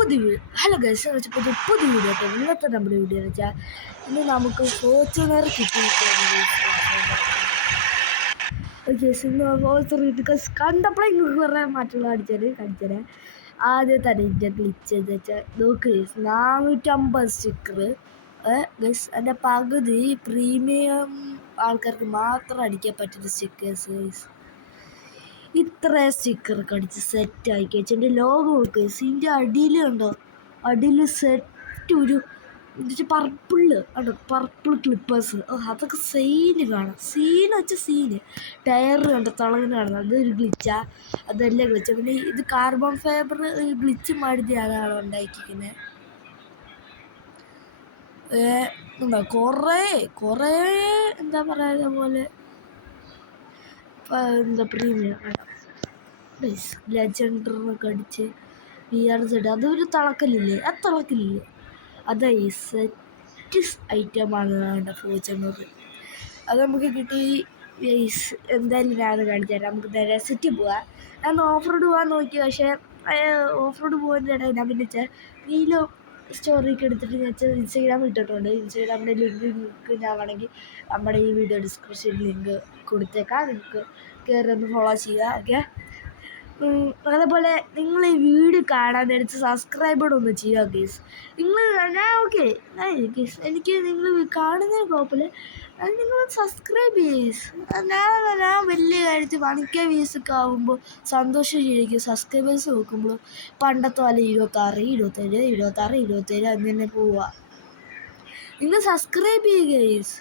Hello guys വെച്ചപ്പോൾ പുതിയ video കേട്ടോ. ഇന്നത്തെ നമ്മുടെ വീഡിയോ എന്ന് വെച്ചാൽ ഇന്ന് നമുക്ക് ഫോർച്യൂണർ കിട്ടിയിട്ടുണ്ട്. കണ്ടപ്പോഴേ ഇങ്ങനെ കുറേ മാറ്റങ്ങൾ കാണിച്ചത് ആദ്യം തന്നെ ഇതിൻ്റെ ഗ്ലിച്ച് എന്ന് വെച്ചാൽ നോക്ക് 450 സ്റ്റിക്കർ ഗൈസ്. അതിൻ്റെ പകുതി പ്രീമിയം ആൾക്കാർക്ക് മാത്രം അടിക്കാൻ പറ്റുന്ന സ്റ്റിക്കേഴ്സ് ഗൈസ്. ഇത്ര സ്റ്റിക്കറൊക്കെ അടിച്ച് സെറ്റായി കഴിച്ചതിൻ്റെ ലോഗോ നോക്ക്. ഇതിൻ്റെ അടിയിൽ കണ്ടോ, അടിയിൽ സെറ്റ് ഒരു പർപ്പിള് കണ്ടോ, പർപ്പിൾ ക്ലിപ്പേഴ്സ്. അതൊക്കെ സീന് കാണാം. സീന് വെച്ചാൽ സീന്. ടയർ കണ്ടോ തിളങ്ങുന്ന കാണുന്നത്, അതൊരു ഗ്ലിച്ചാ. അതെല്ലാം ഗ്ലിച്ച. പിന്നെ ഇത് കാർബൺ ഫൈബർ ഒരു ഗ്ലിച്ച് മാറ്റിയാണ് ഉണ്ടാക്കിയിരിക്കുന്നത്. കുറേ എന്താ പറയുക പോലെ എന്താ പ്രീമിയം ലെജൻഡറിനൊക്കെ അടിച്ച് VR അതൊരു തിളക്കലില്ലേ, ആ തിളക്കലില്ലേ, അത് സെറ്റ് ഐറ്റമാണ് വേണ്ട ഫോർച്യൂണർ. അത് നമുക്ക് കിട്ടി. എന്തായാലും ഞാൻ കാണിച്ചു തരാം. നമുക്ക് നേരെ സിറ്റി പോവാം. ഞാൻ ഓഫ് റോഡ് പോകാൻ നോക്കി, പക്ഷേ ഓഫ് റോഡ് പോകുന്നതിൻ്റെ ഇടയിൽ ഞാൻ പിന്നെ റീലോ സ്റ്റോറിയൊക്കെ എടുത്തിട്ട് ഞാൻ ഇൻസ്റ്റാഗ്രാമിൽ ഇട്ടിട്ടുണ്ട്. ഇൻസ്റ്റാഗ്രാമിൻ്റെ ലിങ്ക് ഞാൻ വേണമെങ്കിൽ നമ്മുടെ ഈ വീഡിയോ ഡിസ്ക്രിപ്ഷനിൽ ലിങ്ക് കൊടുത്തേക്കാം. നിങ്ങൾക്ക് കയറി ഒന്ന് ഫോളോ ചെയ്യുക. ഓക്കെ, അതേപോലെ നിങ്ങൾ ഈ വീഡിയോ കാണാൻ നേരത്ത് സബ്സ്ക്രൈബോടെ ഒന്ന് ചെയ്യുക ഗീസ്. നിങ്ങൾ ഓക്കെ ഗീസ്, എനിക്ക് നിങ്ങൾ കാണുന്നതിന് കുഴപ്പമില്ല, അത് നിങ്ങൾ സബ്സ്ക്രൈബ് ചെയ്യീസ്. ഞാൻ വലിയ കാര്യത്തിൽ 1K വ്യൂസൊക്കെ ആകുമ്പോൾ സന്തോഷം ശരിക്കും. സബ്സ്ക്രൈബേഴ്സ് നോക്കുമ്പോൾ പണ്ടത്തെ പോലെ 26 അങ്ങനെ പോവുക. നിങ്ങൾ സബ്സ്ക്രൈബ് ചെയ്യുക ഗീസ്.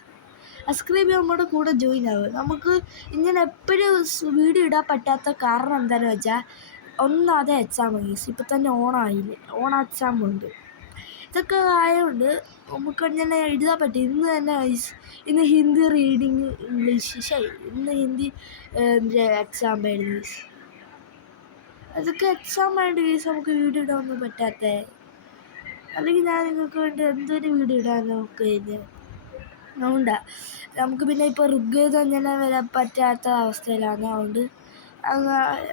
സബ്സ്ക്രൈബ് ചെയ്യുമ്പോൾ നമ്മുടെ കൂടെ ജോയിൻ ആവുക. നമുക്ക് ഇങ്ങനെ എപ്പോഴും വീഡിയോ ഇടാൻ പറ്റാത്ത കാരണം എന്താണെന്ന് വെച്ചാൽ, ഒന്നാമത് എക്സാം ഗീസ്. ഇപ്പം തന്നെ ഓണായില്ലേ, എക്സാം ഉണ്ട്. ഇതൊക്കെ ആയതുകൊണ്ട് നമുക്ക് ഇങ്ങനെ എഴുതാൻ പറ്റും. ഇന്ന് തന്നെ ഇന്ന് ഹിന്ദി റീഡിങ്, ഇംഗ്ലീഷ് ഇന്ന് ഹിന്ദി എക്സാം ആയിരുന്നു ഗീസ്. അതൊക്കെ എക്സാം ആയിട്ട് ഗീസ് നമുക്ക് വീഡിയോ ഇടാനൊന്നും പറ്റാത്ത. അല്ലെങ്കിൽ ഞാൻ നിങ്ങൾക്ക് വേണ്ടി എന്തൊരു വീഡിയോ ഇടാൻ നോക്കുക. അതുകൊണ്ടാണ് നമുക്ക് പിന്നെ ഇപ്പോൾ ഋഗ്വേദം ഇങ്ങനെ വരാൻ പറ്റാത്ത അവസ്ഥയിലാണ്.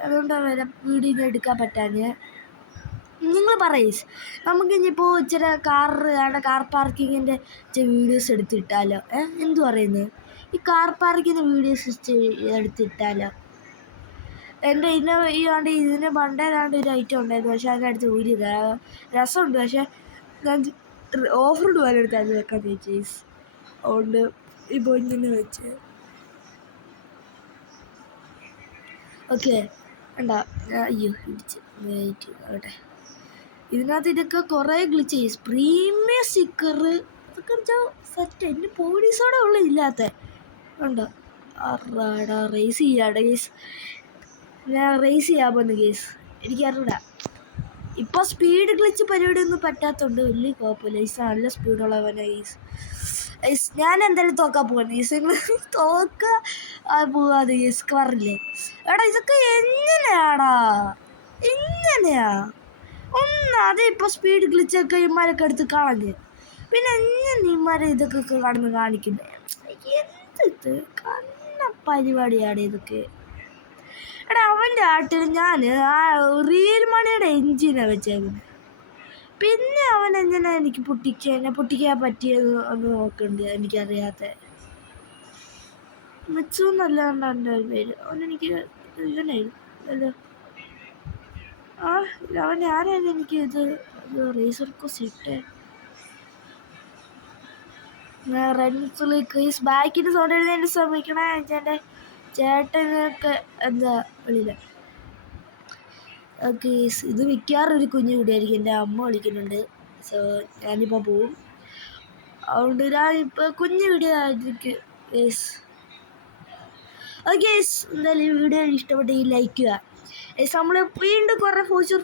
അതുകൊണ്ടാണ് വീഡിയോ എടുക്കാൻ പറ്റാഞ്ഞ്. നിങ്ങൾ പറയീസ്, നമുക്കിനിയിപ്പോൾ ഇച്ചിരി കാർ പാർക്കിങ്ങിൻ്റെ വീഡിയോസ് എടുത്തിട്ടാലോ? എന്തു പറയുന്നത്? ഈ കാർ പാർക്കിങ്ങിൻ്റെ വീഡിയോസ് എടുത്തിട്ടാലോ? എൻ്റെ ഇതിന് പണ്ടേതാണ്ട് ഒരു ഐറ്റം ഉണ്ടായിരുന്നു, പക്ഷേ അതിൻ്റെ അടുത്ത് ഊരി രസമുണ്ട്. പക്ഷേ ഞാൻ ഓഫ് റോഡ് പോലെ എടുത്ത് അത് വെക്കാൻ ചേച്ചീസ്. അതുകൊണ്ട് ഇപ്പോൾ ഇങ്ങനെ വെച്ച് ഓക്കെ വേണ്ട. അയ്യോ ഇടിച്ച് വെയിറ്റ് ആകട്ടെ. ഇതിനകത്ത് ഇതൊക്കെ കുറേ ഗ്ലിച്ച് ചെയ്യും. പ്രീമിയം സ്റ്റിക്കർ അതൊക്കെ വെച്ചാൽ സെറ്റ്. എൻ്റെ പോലീസോടെ ഉള്ള ഇല്ലാത്ത ഉണ്ടോ. റേസ് ചെയ്യാടെ കേസ്. ഞാൻ റേസ് ചെയ്യാൻ പോകുന്നു കേസ്. എനിക്കറിയില്ല. ഇപ്പോൾ സ്പീഡ് ഗ്ലിച്ച് പരിപാടിയൊന്നും പറ്റാത്തതുകൊണ്ട് വലിയ കുഴപ്പമില്ല. നല്ല സ്പീഡുള്ളവനാണ് കേസ്. ഞാൻ എന്തായാലും തോക്കാൻ പോവാണ് കേസ്. പോവാതെ കേസ് പറഞ്ഞില്ലേ. എടാ ഇതൊക്കെ എങ്ങനെയാടാ, ഒന്നാതെ ഇപ്പോൾ സ്പീഡ് ഗ്ലിച്ചൊക്കെ ഇമാരൊക്കെ എടുത്ത് കളഞ്ഞ്, പിന്നെ എങ്ങനെ ഇമാരെ ഇതൊക്കെ കടന്ന് കാണിക്കുന്നത്? എന്ത് കണ്ണ പരിപാടിയാണ് ഇതൊക്കെ. എടാ അവൻ്റെ ആട്ടിൽ ഞാൻ റിയൽ മണിയുടെ എൻജിനാണ് വെച്ചേക്കുന്നത്. പിന്നെ അവൻ എങ്ങനെ എനിക്ക് പൊട്ടിക്കാൻ പറ്റിയത് ഒന്ന് നോക്കണ്ട്. എനിക്കറിയാത്ത മെച്ചൂന്നല്ലാണ്ട് എൻ്റെ പേര്. അവനെനിക്ക് ഇവനായിരുന്നു അവൻ ആരായിരുന്നു എനിക്ക് ഇത് റേസർ കോസ് ഇട്ടേ. റെൻസിലേക്ക് ബാക്കിൻ്റെ സൗണ്ട് എഴുതാൻ ശ്രമിക്കണേ. എൻ്റെ ചേട്ടനൊക്കെ എന്താ വിളിയില്ല. ഓക്കെ, ഇത് മിക്കവാറൊരു കുഞ്ഞു വീടായിരിക്കും. എൻ്റെ അമ്മ വിളിക്കുന്നുണ്ട്. സോ ഞാനിപ്പോൾ പോവും. അതുകൊണ്ട് ഞാനിപ്പോൾ കുഞ്ഞു വീഡിയോ ആയിരിക്കും യെസ്. ഓക്കെ എന്തായാലും ഈ വീഡിയോ ഇഷ്ടപ്പെട്ടെങ്കിൽ ലൈക്ക് ചെയ്യുക. നമ്മൾ വീണ്ടും കുറേ ഫ്യൂച്ചർ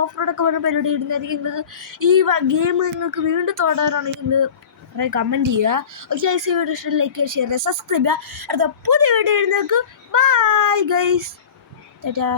ഓഫ് റോഡൊക്കെ പറഞ്ഞ പരിപാടി ഇടുന്നതായിരിക്കും. നിങ്ങൾക്ക് ഈ ഗെയിം നിങ്ങൾക്ക് വീണ്ടും തുടരാണെങ്കിൽ കുറേ കമൻറ്റ് ചെയ്യുക. ഓക്കെ ഈ വീഡിയോ ഇഷ്ടം ലൈക്ക് ഷെയർ സബ്സ്ക്രൈബ് ചെയ്യുക. അടുത്ത പുതിയ വീഡിയോ ഇടുന്നവർക്ക് ബൈ ഗൈസ്. ടാറ്റാ.